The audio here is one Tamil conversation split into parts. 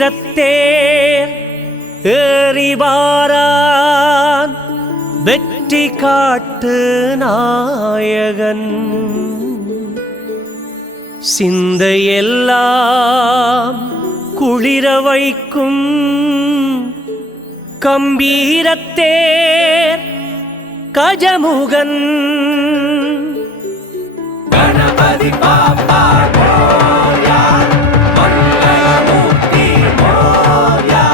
சித்திரத்தேர் ஏறிவாரான் வெற்றி காட்டு நாயகன் சிந்தையெல்லாம் குளிர வைக்கும் கம்பீரத்தேர் கஜமுகன் கணபதி பாப்பா மோர்யா மங்களமூர்த்தி மோர்யா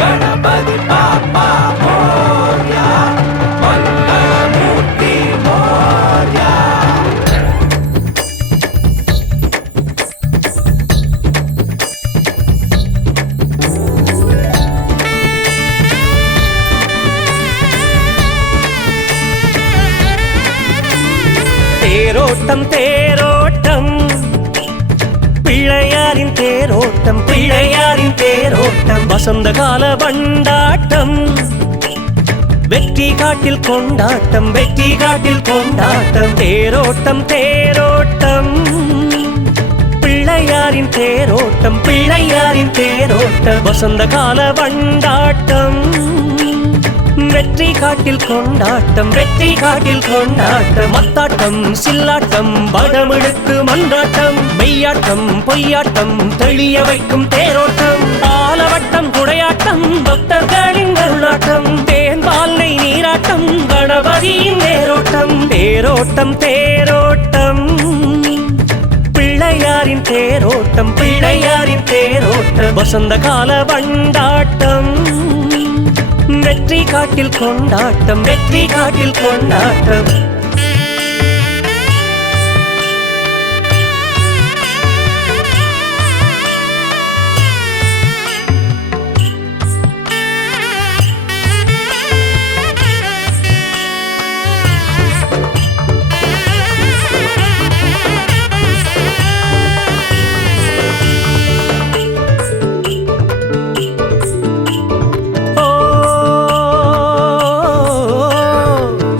கணபதி பாப்பா மோர்யா மங்களமூர்த்தி மோர்யா தேரோட்டம் தேரோட்டம் பிள்ளையாரின் தேரோட்டம் பிள்ளையாரின் தேரோட்டம் வசந்த கால வண்டாட்டம் வெற்றி காட்டில் கொண்டாட்டம் வெற்றி காட்டில் கொண்டாட்டம் தேரோட்டம் தேரோட்டம் பிள்ளையாரின் தேரோட்டம் பிள்ளையாரின் தேரோட்டம் வசந்த கால வண்டாட்டம் வெற்றி காட்டில் கொண்டாட்டம் வெற்றி காட்டில் கொண்டாட்டம் மத்தாட்டம் சில்லாட்டம் வடமிழுத்து மன்றாட்டம் மெய்யாட்டம் பொய்யாட்டம் தெளிய வைக்கும் தேரோட்டம் பாலவட்டம் குடையாட்டம் பக்தர்களின் அருளாட்டம் தேன்பாலை நீராட்டம் கணபதியின் தேரோட்டம் தேரோட்டம் தேரோட்டம் பிள்ளையாரின் தேரோட்டம் பிள்ளையாரின் தேரோட்டம் வசந்த கால வண்டாட்டம் வெற்றி காட்டில் கொண்டாட்டம் வெற்றி காட்டில் கொண்டாட்டம்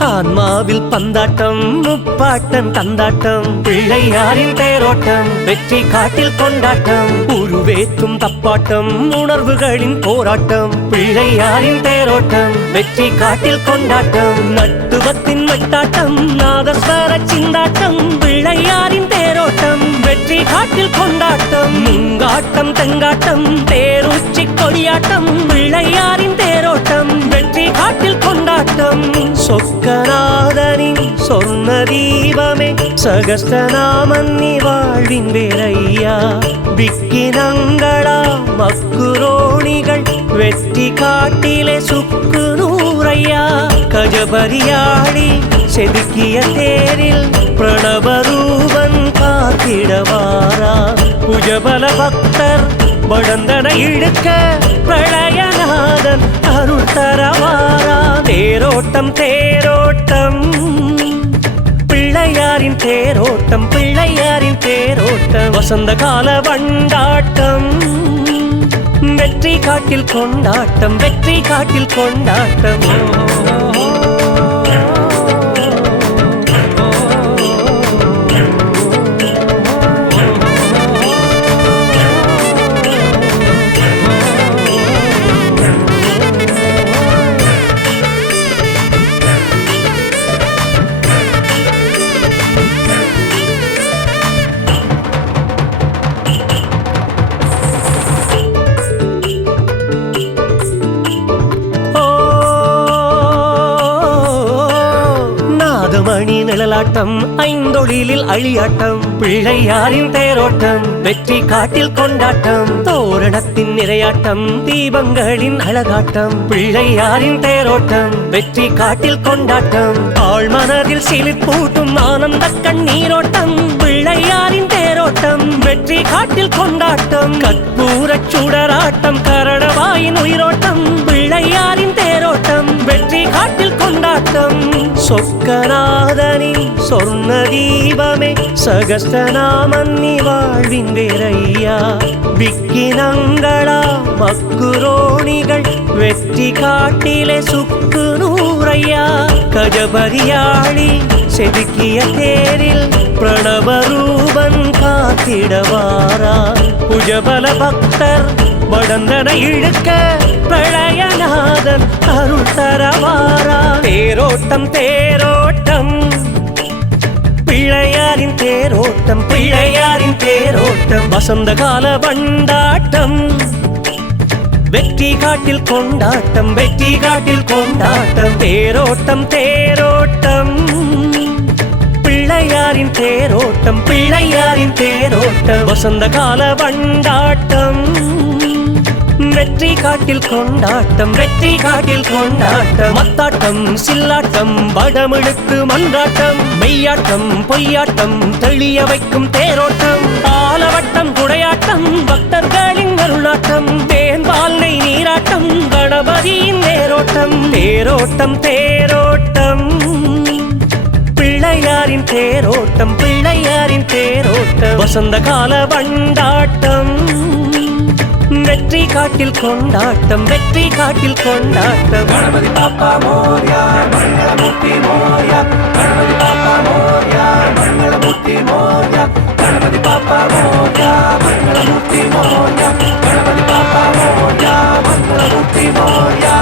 ஆன்மாவில் பந்தாட்டம் முப்பாட்டம் தந்தாட்டம் பிள்ளையாரின் தேரோட்டம் வெற்றி காட்டில் கொண்டாட்டம் உருவேற்றும் தப்பாட்டம் உணர்வுகளின் போராட்டம் பிள்ளையாரின் தேரோட்டம் வெற்றி காட்டில் கொண்டாட்டம் நட்டுவத்தின் மட்டாட்டம் நாதஸ்வர சிந்தாட்டம் பிள்ளையாரின் தேரோட்டம் வெற்றி காட்டில் கொண்டாட்டம் முங்காட்டம் தெங்காட்டம் தேருச்சி கொடியாட்டம் பிள்ளையாரின் தேரோட்டம் வெற்றி காட்டில் கொண்டாட்டம் சொக்கநாதனின் சொன்ன தீபமே சகஸ்ரநாமன்னி வாழ்வின் வேறையா விக்கினங்களா மக்குரோணிகள் வெற்றி காட்டிலே சுக்கு நூறையா கஜபரியாடி செதுக்கிய தேரில் பிரணவரூபன் காத்திடவாரா புஜபல பக்தர் வடந்தன இழுக்க பிரளயநாதன் அருள் தரவாரா தேரோட்டம் தேரோட்டம் பிள்ளையாரின் தேரோட்டம் பிள்ளையாரின் தேரோட்டம் வசந்த கால வண்டாட்டம் வெற்றி காட்டில் கொண்டாட்டம் வெற்றி காட்டில் கொண்டாட்டம் மணி நிழலாட்டம் ஐந்தொழிலில் அழியாட்டம் பிள்ளையாரின் தேரோட்டம் வெற்றி காட்டில் கொண்டாட்டம் தோரணத்தின் நிறையாட்டம் தீபங்களின் அழகாட்டம் பிள்ளையாரின் தேரோட்டம் வெற்றி காட்டில் கொண்டாட்டம் ஆள் மனதில் சிலிர்ப்பூட்டும் ஆனந்த கண்ணீரோட்டம் பிள்ளையாரின் தேரோட்டம் வெற்றி காட்டில் கொண்டாட்டம் கற்பூரச் சுடராட்டம் கரடவாயின் உயிரோட்டம் பிள்ளையாரின் தேரோட்டம் வெற்றி காட்டில் கொண்டாட்டம் சொக்கநாதனின் சொர்ண தீபமே சகஸ்ரநாமன்னி வாழ்வின் வேறையா விக்கினங்களா மக்குரோணிகள் வெற்றி காட்டிலே சுக்கு நூறையா கஜபரியாடி செதுக்கிய தேரில் பிரணவரூபன் காத்திடவாரான் புஜபல பக்தர் வடந்தன இழுக்க பிரளயநாதன் அருள் தரவாரா தேரோட்டம் தேரோட்டம் பிள்ளையாரின் தேரோட்டம் பிள்ளையாரின் தேரோட்டம் வசந்த கால வண்டாட்டம் வெற்றி காட்டில் கொண்டாட்டம் வெற்றி காட்டில் கொண்டாட்டம் தேரோட்டம் தேரோட்டம் பிள்ளையாரின் தேரோட்டம் பிள்ளையாரின் தேரோட்டம் வசந்த கால வண்டாட்டம் வெற்றி காட்டில் கொண்டாட்டம் வெற்றி காட்டில் கொண்டாட்டம் மத்தாட்டம் சில்லாட்டம் வடமிழுக்கு மன்றாட்டம் மெய்யாட்டம் பொய்யாட்டம் தெளிய வைக்கும் தேரோட்டம் ஆலவட்டம் குடையாட்டம் பக்தர்களின் அருளாட்டம் தேன்பாலை நீராட்டம் கணபதியின் தேரோட்டம் தேரோட்டம் தேரோட்டம் பிள்ளையாரின் தேரோட்டம் பிள்ளையாரின் தேரோட்டம் வசந்த கால வண்டாட்டம் வெற்றி காட்டில் கொண்டாட்டம் வெற்றி காட்டில் கொண்டாட்டம் गणपति बाप्पा मोरया मंगलमूर्ति मोरया गणपति बाप्पा मोरया मंगलमूर्ति मोरया गणपति बाप्पा मोरया मंगलमूर्ति मोरया गणपति बाप्पा मोरया मंगलमूर्ति मोरया